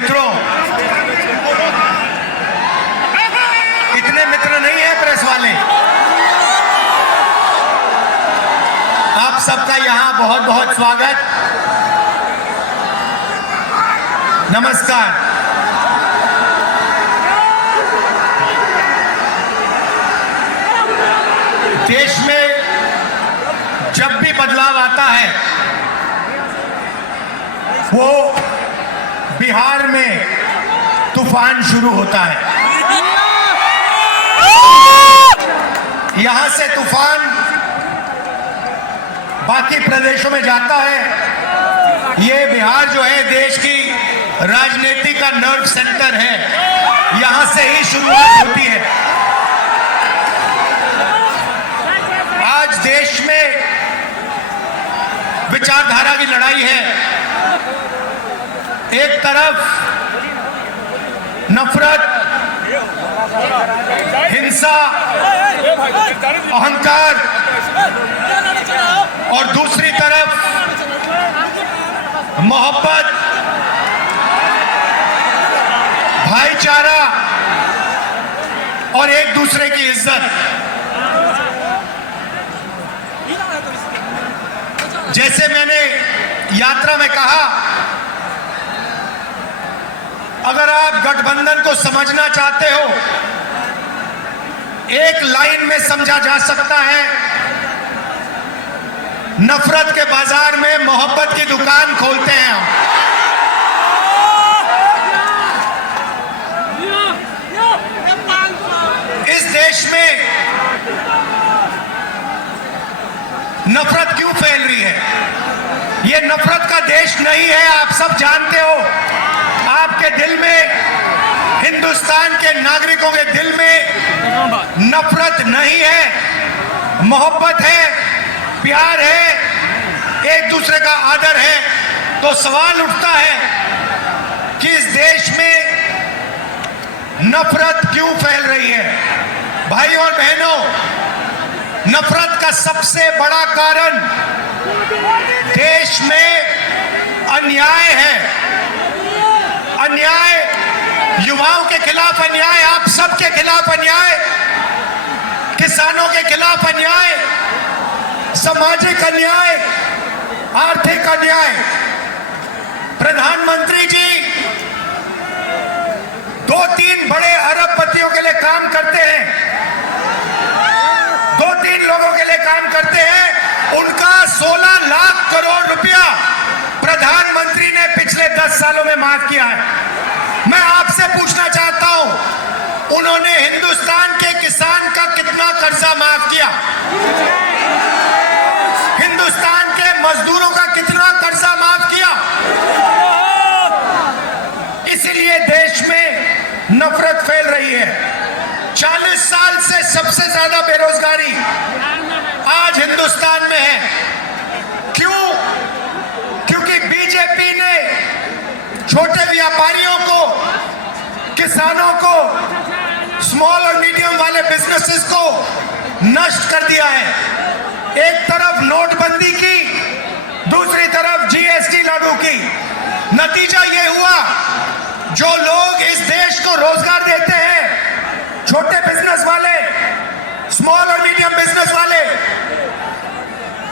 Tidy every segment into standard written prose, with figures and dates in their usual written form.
मित्रों, इतने मित्र नहीं है प्रेस वाले। आप सबका यहां बहुत बहुत स्वागत, नमस्कार। देश में जब भी बदलाव आता है वो बिहार में तूफान शुरू होता है। यहां से तूफान बाकी प्रदेशों में जाता है। ये बिहार जो है देश की राजनीति का नर्व सेंटर है, यहां से ही शुरुआत होती है। आज देश में विचारधारा की लड़ाई है। एक तरफ नफरत, हिंसा, अहंकार और दूसरी तरफ मोहब्बत, भाईचारा और एक दूसरे की इज्जत। जैसे मैंने यात्रा में कहा, अगर आप गठबंधन को समझना चाहते हो, एक लाइन में समझा जा सकता है। नफरत के बाजार में मोहब्बत की दुकान खोलते हैं हम। इस देश में नफरत क्यों फैल रही है? ये नफरत का देश नहीं है, आप सब जानते हो। आपके दिल में, हिंदुस्तान के नागरिकों के दिल में नफरत नहीं है, मोहब्बत है, प्यार है, एक दूसरे का आदर है। तो सवाल उठता है कि इस देश में नफरत क्यों फैल रही है? भाइयों और बहनों, नफरत का सबसे बड़ा कारण देश में अन्याय है। अन्याय, युवाओं के खिलाफ अन्याय, आप सबके खिलाफ अन्याय, किसानों के खिलाफ अन्याय, सामाजिक अन्याय, आर्थिक अन्याय। प्रधानमंत्री जी 2-3 बड़े अरबपतियों के लिए काम करते हैं, 2-3 लोगों के लिए काम करते हैं। उनका 16 लाख करोड़ रुपया प्रधानमंत्री ने पिछले 10 सालों में माफ किया है। मैं आपसे पूछना चाहता हूं, उन्होंने हिंदुस्तान के किसान का कितना कर्जा माफ किया? हिंदुस्तान के मजदूरों का कितना कर्जा माफ किया? इसीलिए देश में नफरत फैल रही है। 40 साल से सबसे ज्यादा बेरोजगारी आज हिंदुस्तान में है। क्यों? क्योंकि बीजेपी ने छोटे व्यापारियों को, किसानों को, स्मॉल और मीडियम वाले बिजनेसेस को नष्ट कर दिया है। एक तरफ नोटबंदी की, दूसरी तरफ जीएसटी लागू की। नतीजा ये हुआ, जो लोग इस देश को रोजगार देते हैं, छोटे बिजनेस वाले, स्मॉल और मीडियम बिजनेस वाले,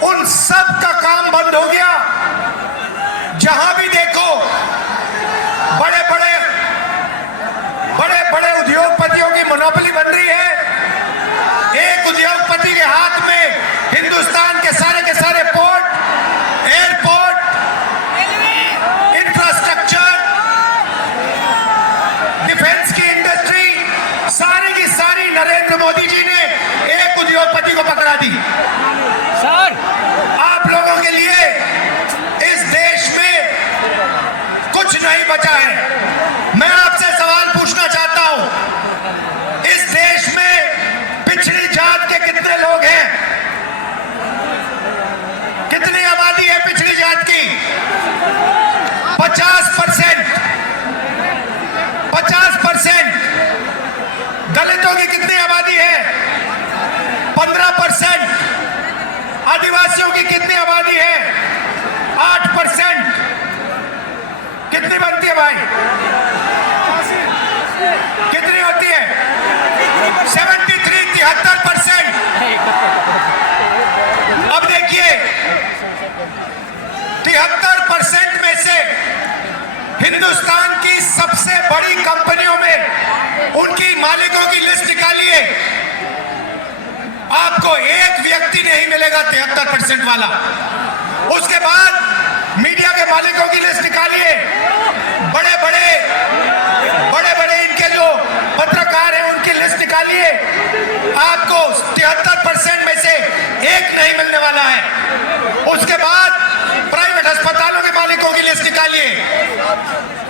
उन सब का काम बंद हो गया। जहां भी देखो बड़े बड़े उद्योगपतियों की मोनोपोली बन रही है। एक उद्योगपति के हाथ में हिंदुस्तान के सारे पोर्ट, एयरपोर्ट, इंफ्रास्ट्रक्चर, डिफेंस की इंडस्ट्री, सारी की सारी नरेंद्र मोदी जी ने एक उद्योगपति को पकड़ा दी। सर, आप लोगों के लिए इस देश में कुछ नहीं बचा है। मैं आपसे सवाल पूछना चाहता हूं, इस देश में पिछड़ी जात के कितने लोग हैं? कितनी आबादी है पिछड़ी जात की? 50%। 50%। दलितों की कितनी आबादी है? 15%। आदिवासियों की कितनी आबादी है? 8%। कितनी बनती है भाई? हिंदुस्तान की सबसे बड़ी कंपनियों में उनकी मालिकों की लिस्ट निकालिए, आपको एक व्यक्ति नहीं मिलेगा 73% वाला। उसके बाद मीडिया के मालिकों की लिस्ट निकालिए, बड़े बड़े इनके जो पत्रकार हैं उनकी लिस्ट निकालिए, आपको 73% में से एक नहीं मिलने वाला है। उसके बाद प्राइवेट अस्पतालों के मालिकों की लिस्ट निकालिए,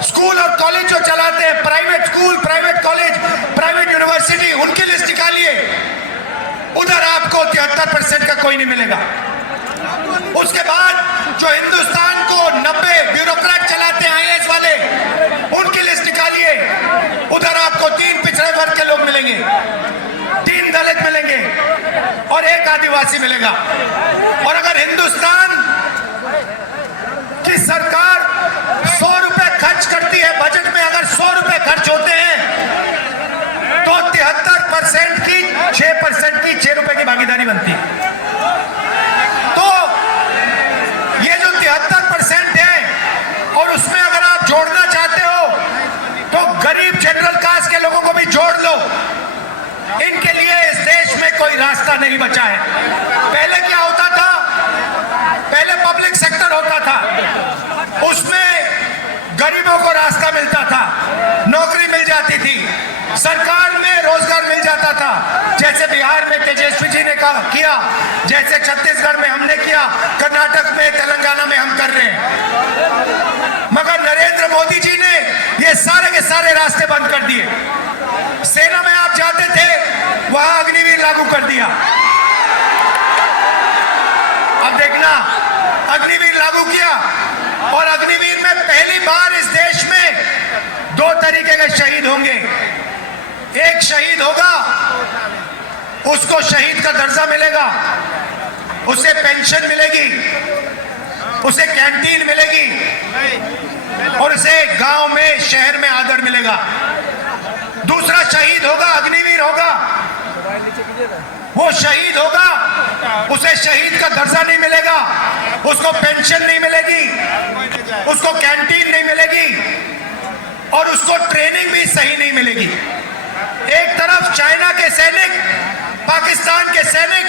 स्कूल और कॉलेज जो चलाते हैं, private school, private college, private university, उनकी लिस्ट निकालिए, उधर आपको 73% का कोई नहीं मिलेगा। उसके बाद जो हिंदुस्तान को 90 ब्यूरोक्रेट चलाते हैं IAS वाले, उनकी लिस्ट निकालिए, उधर आपको 3 पिछड़े वर्ग के लोग मिलेंगे, 3 दलित मिलेंगे और 1 आदिवासी मिलेगा। और अगर हिंदुस्तान की सरकार 100 रुपए खर्च करती है, बजट में अगर 100 रुपए खर्च होते हैं तो 73% की 6% की 6 रुपए की भागीदारी बनती है। तो ये जो 73% है और उसमें अगर आप जोड़ना चाहते हो तो गरीब जनरल कास्ट के लोगों को भी जोड़ लो। इनके लिए इस देश में कोई रास्ता नहीं बचा है। पहले क्या होता था, पहले पब्लिक सेक्टर होता था, उसमें गरीबों को रास्ता मिलता था, नौकरी मिल जाती थी, सरकार में रोजगार मिल जाता था, जैसे बिहार में तेजस्वी जी ने किया, जैसे छत्तीसगढ़ में हमने किया, कर्नाटक में, तेलंगाना में हम कर रहे हैं। मगर नरेंद्र मोदी जी ने ये सारे के सारे रास्ते बंद कर दिए। सेना में आप जाते थे, वहां अग्निवीर लागू कर दिया। अब देखना, अग्निवीर लागू किया और अग्निवीर में पहली बार इस देश में 2 तरीके के शहीद होंगे। एक शहीद होगा, उसको शहीद का दर्जा मिलेगा, उसे पेंशन मिलेगी, उसे कैंटीन मिलेगी और उसे गांव में, शहर में आदर मिलेगा। दूसरा शहीद होगा, अग्निवीर होगा, वो शहीद होगा, उसे शहीद का दर्जा नहीं मिलेगा, उसको पेंशन नहीं मिलेगी, उसको कैंटीन नहीं मिलेगी और उसको ट्रेनिंग भी सही नहीं मिलेगी। एक तरफ चाइना के सैनिक, पाकिस्तान के सैनिक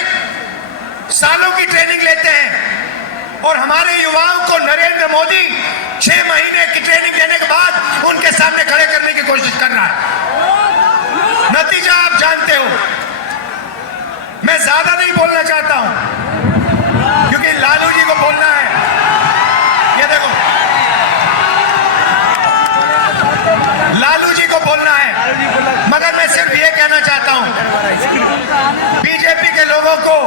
सालों की ट्रेनिंग लेते हैं और हमारे युवाओं को नरेंद्र मोदी 6 महीने की ट्रेनिंग देने के बाद उनके सामने खड़े करने की कोशिश कर रहा है। नतीजा आप जानते हो। मैं ज्यादा नहीं बोलना चाहता हूं क्योंकि लालू जी को बोलना है। ये देखो, लालू जी को बोलना है, मगर मैं सिर्फ ये कहना चाहता हूं, बीजेपी के लोगों को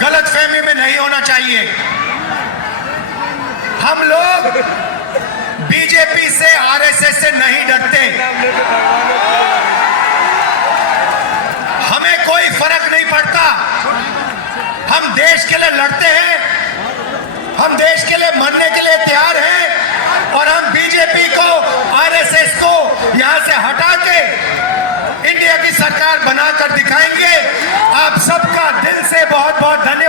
गलतफहमी में नहीं होना चाहिए। हम लोग बीजेपी से, आरएसएस से नहीं डरते। हमें कोई फर्क नहीं पड़ता। हम देश के लिए लड़ते हैं, हम देश के लिए मरने के लिए तैयार हैं और हम बीजेपी को, आरएसएस को यहां से हटा के इंडिया की सरकार बनाकर दिखाएंगे। आप सबका दिल से बहुत बहुत धन्यवाद।